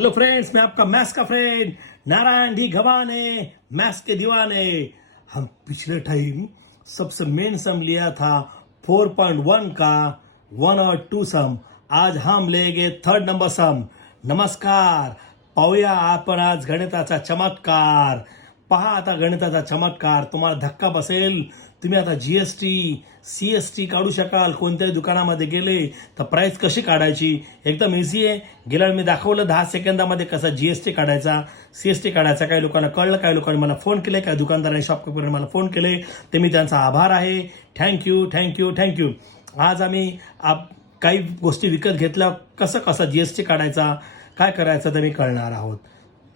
Hello friends, मैं आपका मैथ्स का फ्रेंड नारायण डी गवाने, मैथ्स के दीवाने। हम पिछले टाइम सबसे मेन सम लिया था 4.1 का 1 और 2 सम। आज हम लेंगे थर्ड नंबर सम। नमस्कार, पाहूया आपण आज गणिताचा चमत्कार। पहा आता गणिताचा चमत्कार, तुम्हाला धक्का बसेल। तुम्ही आता जीएसटी सीएसटी काढू शकाल। कोणत्याही दुकानामध्ये गेले तर प्राइस कशी काढायची एकदम इझी आहे। गेल्या वेळी मी दाखवलं 10 सेकंदामध्ये कसा जीएसटी काढायचा, सीएसटी काढायचा। काही लोकांना कळलं, काही लोकांनी मला फोन केले, काही दुकानदारांनी शॉपकीपरने मला फोन केले, ते मी त्यांचा आभार आहे। Thank you thank you thank you. आज आम्ही काही गोष्टी विकत घेतल्या, कसं कसं जीएसटी काढायचा, काय करायचं ते मी कळणार आहोत।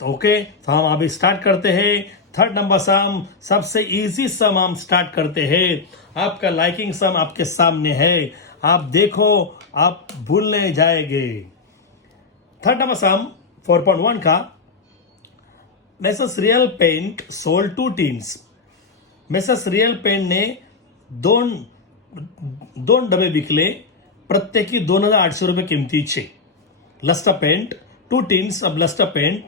तो ओके, तो हम अभी स्टार्ट करते हैं थर्ड नंबर सम। सबसे इजी सम हम स्टार्ट करते हैं। आपका लाइकिंग सम आपके सामने है, आप देखो, आप भूल नहीं जाएंगे। थर्ड नंबर सम 4.1 का, Messrs Real Paint sold 2 tins. Messrs Real Paint ने दोन डबे विकले, प्रत्येकी 2800 रुपये किमतीचे। Lustre paint 2 tins of lustre paint,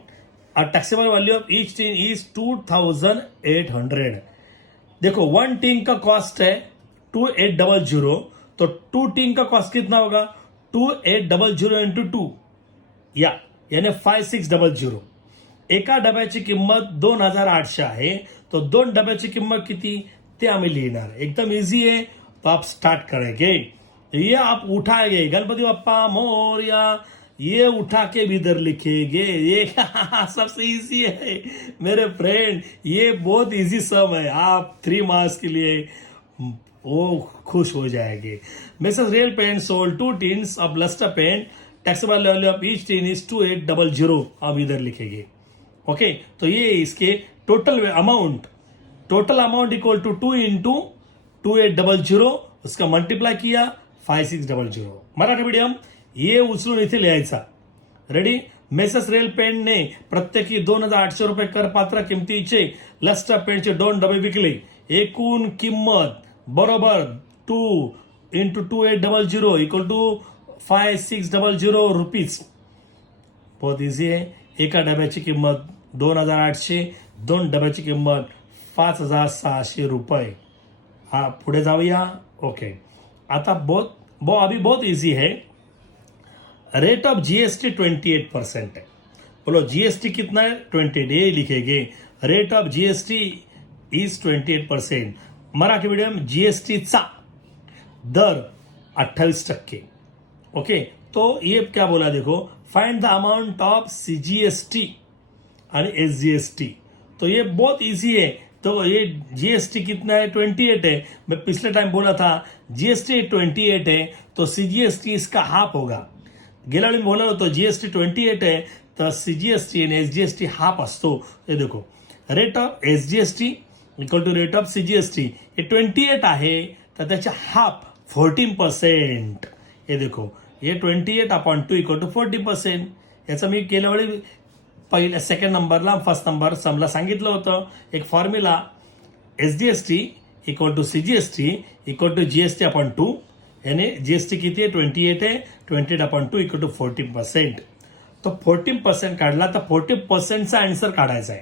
taxable value of each tin is 2800। देखो 1 टीन का कॉस्ट है 2800, तो 2 टीन का कॉस्ट कितना होगा 2800 इंटू 2 यानी 5600। एका डब्याची किंमत 2800 आहे, तो 2 डब्याची किंमत किती ते आम्ही लिहिणार। एकदम इजी है, तो आप स्टार्ट करेंगे। ये आप उठाएंगे, गणपति बप्पा मोरया, ये उठा के भी इधर लिखेंगे। ये सबसे इजी है मेरे फ्रेंड, ये बहुत इजी सम है। आप 3 मार्क्स के लिए वो खुश हो जाएंगे। Mrs Real Paint sold 2 tins of lustre paint, taxable value of each tin is 2800। आप इधर लिखेंगे। ओके, तो ये इसके total amount equal to 2 into 2800, उसका मल्टीप्लाई किया 5600। मराठी मीडियम ये उचलून इथे लिहायचा। रेडी। मेसर्स रियल पेंट ने प्रत्येकी 2800 रुपये करपात्र किमतीचे लस्टर पेंटचे 2 डबे विकले। एकूण किंमत बरोबर 2 इंटू 2800 इक्वल टू 5600 रुपीज। बहुत इझी आहे। एका डब्याची किंमत 2800, 2 डब्याची किंमत 5600 रुपये। हा, पुढे जाऊया। ओके, आता अभी बहुत इजी है। रेट ऑफ जीएसटी 28% है। बोलो जीएसटी कितना है 28, ये लिखेंगे। Rate of GST is 28%। Marathi medium GST चा दर 28%। ओके, तो ये क्या बोला देखो, find the amount of CGST और एसजीएसटी। तो ये बहुत इजी है। तो ये जीएसटी कितना है 28 है। मैं पिछले टाइम बोला था जीएसटी 28 है, तो सीजीएसटी इसका हाफ होगा। गेल्या वेळी बोललो होतो जीएसटी 28 आहे, तर सीजीएसटी आणि एसजीएसटी हाफ असतो। हे देखो, rate of SGST equal to rate of CGST, हे 28 आहे, तर त्याच्या हाफ 14%। हे देखो, हे 28/2 इक्वल टू 40%। याचं मी गेल्या वेळी पहिल्या सेकंड नंबरला फर्स्ट नंबर समला सांगितलं होतं एक formula, SGST equal to CGST equal to GST. यानी जीएसटी किती आहे 28 आहे, 28/2 इक्वल टू 14%। तो 14% काढला तर 40%चा आन्सर काढायचा आहे।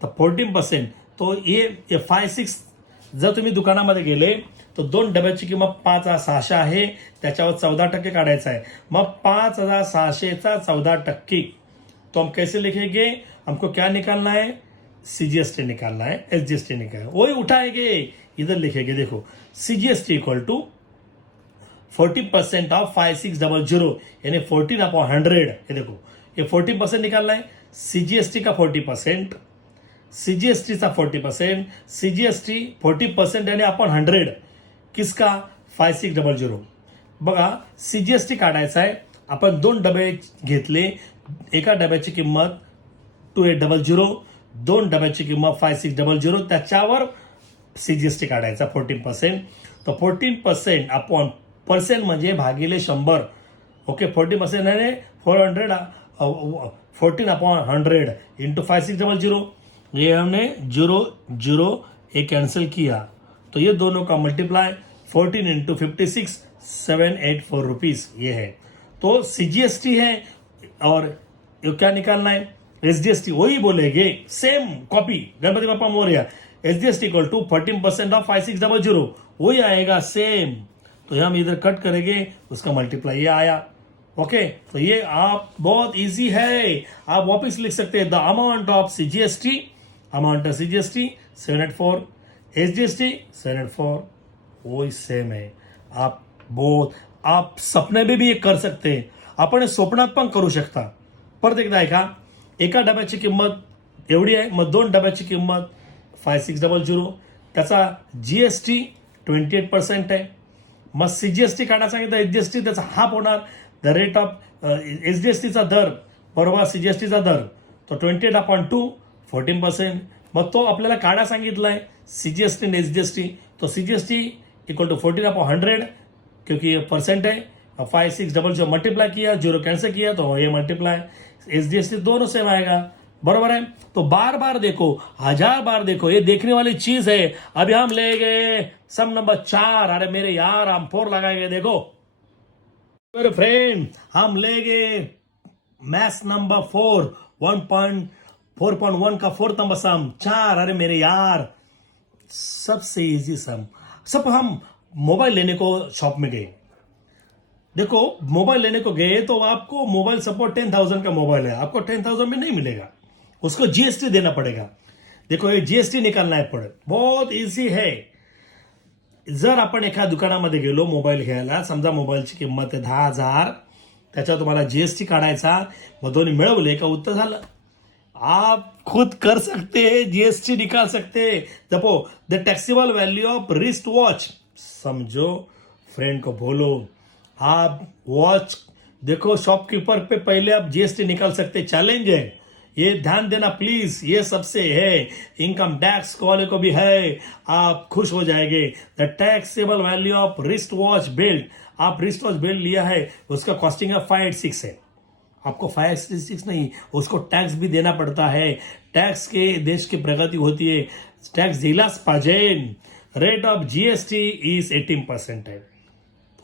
तर 14%, तो ये 56। जर तुम्ही दुकानामध्ये गेले तो 2 डब्याची किंमत 5600 आहे, त्याच्यावर 14% काढायचा आहे। मग 5600 चा 14%, तो हम कैसे लिखेंगे, हमको क्या निकालना है, सीजीएसटी निकालना है, एसजीएसटी निकालना है। वही उठाएंगे, इधर लिखेंगे। देखो, सीजीएसटी इक्वल टू 40% ऑफ 5600 यानी 14/100। ये देखो, ये 40% निकालना है। सीजीएसटी का 40%, सीजीएसटी चा 40%, सीजीएसटी 40% यानी अपॉन 100 किसका 5600। बघा, सीजीएसटी काढायचा आहे। आपण 2 डबे घेतले, एका डब्याची किंमत 2800, 2 डब्याची किंमत 5600, त्याच्यावर सीजीएसटी काढायचा 14%। तो 14% अपॉन पर्सेंट म्हणजे भागिले 100। ओके, 40% यानी 14/100 इंटू 5600। ये हमने 0 ये कैंसिल किया, तो ये दोनों का मल्टीप्लाई 14 इंटू 56 784 रुपीज ये है। तो सीजीएसटी है और ये क्या निकालना है, एसजीएसटी वही बोलेंगे, same copy, Ganpati Bappa Morya, SGST equal to 14% of 5600, वही आएगा सेम। तो हम इधर कट करेंगे, उसका मल्टीप्लाई ये आया। ओके, तो ये आप बहुत इजी है, आप वापस लिख सकते हैं the amount of CGST, amount of CGST 784, एसजीएसटी 784, वही सेम आहे। आप सपने में भी ये कर सकते हैं, आपण हे स्वप्नात पण करू शकता। परत एकदा ऐका, एका डब्याची किंमत एवढी आहे, मग 2 डब्याची किंमत 5600, त्याचा जीएसटी 28% आहे। मग सीजीएसटी काढा सांगितलं, एसजीएसटी त्याचा हाफ होणार, द रेट ऑफ एसजीएसटीचा दर बरोबर सीजीएसटीचा दर, तो 28/2 14%। मग तो आपल्याला काढा सांगितलाय सीजीएसटी आणि एसजीएसटी, तो सीजीएसटी इक्वल टू 14/100, क्योंकि ये परसेंट है, 5600 मल्टीप्लाई किया, 0 कैंसिल किया तो ये मल्टीप्लाई, एसजीएसटी दोनों सेम आएगा, बरोबर है। तो बार बार देखो, 1000 बार देखो, ये देखने वाली चीज है। अभी हम ले गए सम नंबर 4, अरे मेरे यार हम 4 लगाएंगे, देखो मेरे फ्रेंड, हम ले गए मैथ्स नंबर 4, 1.4.1 का 4th नंबर सम 4, अरे मेरे यार सबसे इजी सम। सब हम मोबाइल लेने को शॉप में गए, देखो मोबाइल लेने को गए तो आपको मोबाइल सपोर्ट 10,000 का मोबाइल है, आपको 10,000 में नहीं मिलेगा, उसको जीएसटी देना पड़ेगा। देखो ये जीएसटी निकालना है पड़े, बहुत इझी है। जर आपण एका दुकानामध्ये गेलो मोबाईल घ्यायला, समजा मोबाईलची किंमत आहे 10,000, त्याच्यावर तुम्हाला जीएसटी काढायचा, मग दोन्ही मिळवले का उत्तर झालं। आप खुद कर सकते हैं, जीएसटी निकाल सकते हैं। देखो the taxable value of wrist watch, समझो फ्रेंड को बोलो, आप वॉच देखो शॉपकीपर पे पहले आप जीएसटी निकाल सकते, चैलेंज है, ये ध्यान देना प्लीज, ये सबसे है, इनकम टैक्स वाले को भी है, आप खुश हो जाएंगे। The taxable value of wrist watch belt, आप रिस्ट वॉच बेल्ट लिया है, उसका कॉस्टिंग है 586 है, आपको 586 नहीं, उसको टैक्स भी देना पड़ता है, टैक्स के देश की प्रगति होती है, टैक्स दिलाच पाहिजे। रेट ऑफ जीएसटी इज 18% है,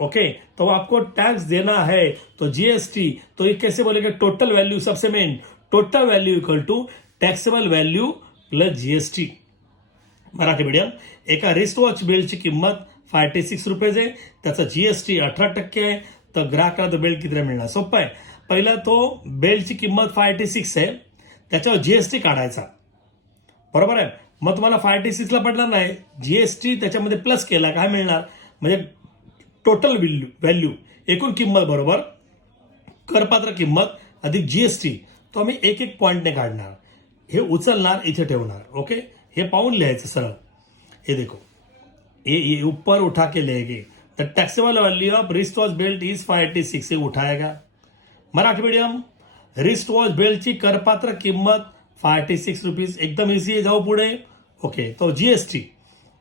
ओके, तो आपको टैक्स देना है, तो जीएसटी, तो ये कैसे बोलेंगे, टोटल वैल्यू, सबसे main total value equal to taxable value plus GST. Marathi medium, एका रिस्ट वॉच बेल्टची किंमत 56 रुपये आहे, त्याचा जीएसटी 18% आहे, तर ग्राहकाला तो बेल्ट किती मिळणार, सोपं आहे। पहिला तो बेल्टची किंमत 586 आहे, त्याच्यावर जीएसटी काढायचा, बरोबर आहे। मग तुम्हाला 586 ला पडणार नाही, जीएसटी त्याच्यामध्ये प्लस केला, काय मिळणार, म्हणजे टोटल व्हॅल्यू, एकूण किंमत बरोबर करपात्र किंमत अधिक जीएसटी, तो आम्ही एक एक पॉइंटने काढणार, हे उचलणार, इथे ठेवणार, ओके, हे पाहून लिहायचं सरळ। हे देखो, ये ऊपर उठा के लेंगे, the taxable value of wrist watch belt is 586, से उठाएगा। मराठी मीडियम, रिस्ट वॉच बेल्टची करपात्र किंमत 586 रुपीज, एकदम इजी है, जाओ पुढे, ओके। तो जीएसटी,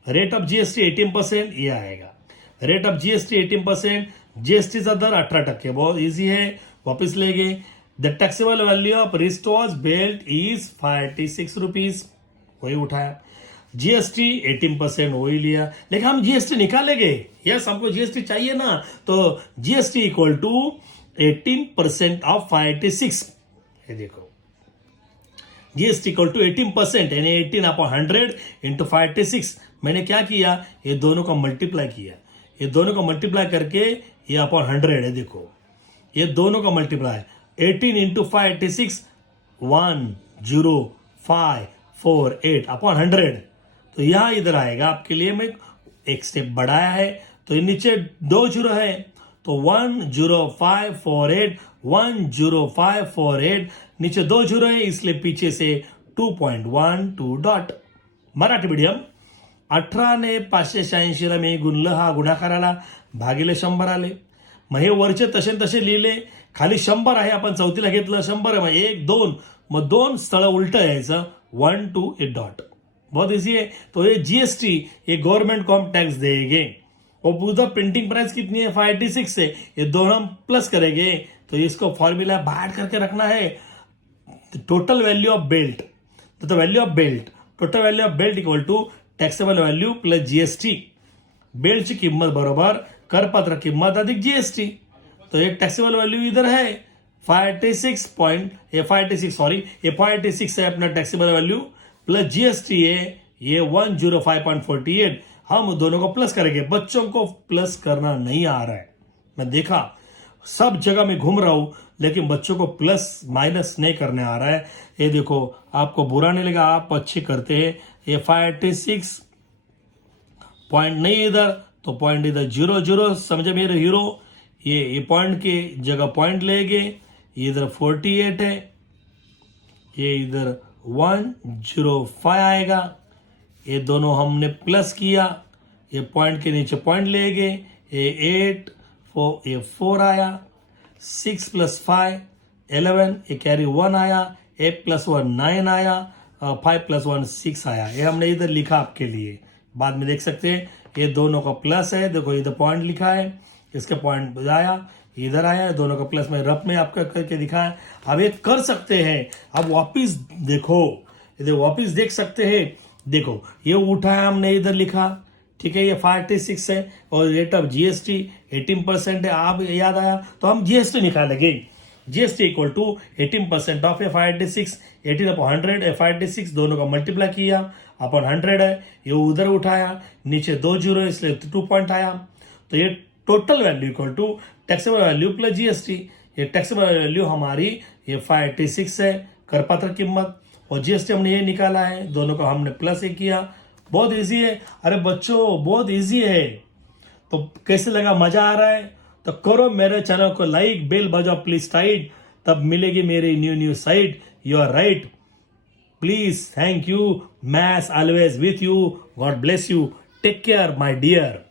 रेट ऑफ जीएसटी 18%, ये आएगा, रेट ऑफ जीएसटी 18%, जीएसटी का दर 18%, बहुत इजी है, वापस लेंगे। The taxable value of wrist watch belt is 586 रुपीज, वही उठाया, जीएसटी 18%, वही लिया, लेकिन हम जीएसटी निकालेंगे, यस हमको जीएसटी चाहिए ना, तो जीएसटी इक्वल टू 18% ऑफ 586, ये देखो जीएसटी इक्वल टू 18%, यानी 18/100 इंटू 586, मैंने क्या किया, ये दोनों का मल्टीप्लाई किया, ये दोनों का मल्टीप्लाई करके ये अपॉन 100 है, देखो ये दोनों का मल्टीप्लाई 18 इंटू 586 10548 अपॉन 100, तो यहां इधर आएगा आपके लिए, मैं एक स्टेप बढ़ाया है, तो ये नीचे 2 जीरो है, तो 10548 नीचे 2 जीरो है, इसलिए पीछे से 2.12 डॉट। मराठी मीडियम, 18 ने 586 ला मी गुणलं, हा गुणाकार आला, भागिले 100 आले, मग हे वरचे तसे लिहिले, खाली 100 आहे, आपण चौथीला घेतलं 100 आहे, मग 1 2, मग 2 स्थळ उलटं यायचं, 1 2 1 डॉट, बहुत इजी है। तो ये जीएसटी, ये गवर्नमेंट को हम टैक्स देंगे, और पूरा प्रिंटिंग प्राइस कितनी है 586 से, ये दोनों हम प्लस करेंगे, तो इसको फॉर्मूला बाहर करके रखना है, टोटल वैल्यू ऑफ बेल्ट, तो value of belt, total value of belt equal to taxable value plus GST, बेल्टची किंमत बरोबर करपात्र किंमत अधिक जीएसटी, तो एक टॅक्सेबल व्हॅल्यू इधर है FI86 है अपना टैक्सेबल वैल्यू प्लस जीएसटी है ये 105.48। हम दोनों को प्लस करेंगे, बच्चों को प्लस करना नहीं आ रहा है। मैं देखा सब जगह में घूम रहा हूं लेकिन बच्चों को प्लस माइनस नहीं करने आ रहा है। ये देखो आपको बुरा नहीं लगा, आप अच्छे करते हैं। FI86 पॉइंट नहीं इधर तो पॉइंट इधर 0 समझे मेरे हीरो। ये पॉइंट के जगह पॉइंट लेंगे, इधर 48 है, ये इधर 105 आएगा। ये दोनों हमने प्लस किया, ये पॉइंट के नीचे पॉइंट ले गए, ये 4 आया, 6 + 5 11, ये कैरी 1 आया, 8 + 1 9 आया, 5 + 1 6 आया। ये हमने इधर लिखा आपके लिए, बाद में देख सकते हैं। ये दोनों का प्लस है, देखो इधर पॉइंट लिखा है, इसके पॉइंट आया, इधर आया, दोनों का प्लस में रफ में आपका करके दिखाया। अब ये कर सकते हैं। अब वापिस देखो, इधर वापिस देख सकते हैं। देखो ये उठाया हमने, इधर लिखा, ठीक है, ये 586 है और रेट ऑफ जीएसटी 18% है। आप याद आया तो हम जीएसटी निकालेंगे। GST equal to 18% of FI86, 18 upon 100 FI86 दोनों का मल्टीप्लाई किया अपॉन 100 है, ये उधर उठाया, नीचे 2 जीरो इसलिए 2 पॉइंट आया। तो ये total value equal to taxable value plus GST. ये टैक्सेबल वैल्यू हमारी FI86 है, करपात्र कीमत, और जीएसटी हमने ये निकाला है, दोनों का हमने प्लस ही किया। बहुत इजी है, अरे बच्चों बहुत इजी है। तो कैसे लगा, मजा आ रहा है तो करो मेरे चैनल को लाइक, बेल बजाओ प्लीज टाइट, तब मिलेगी मेरी new site. You are right, please, thank you, maths always with you, God bless you, take care my dear.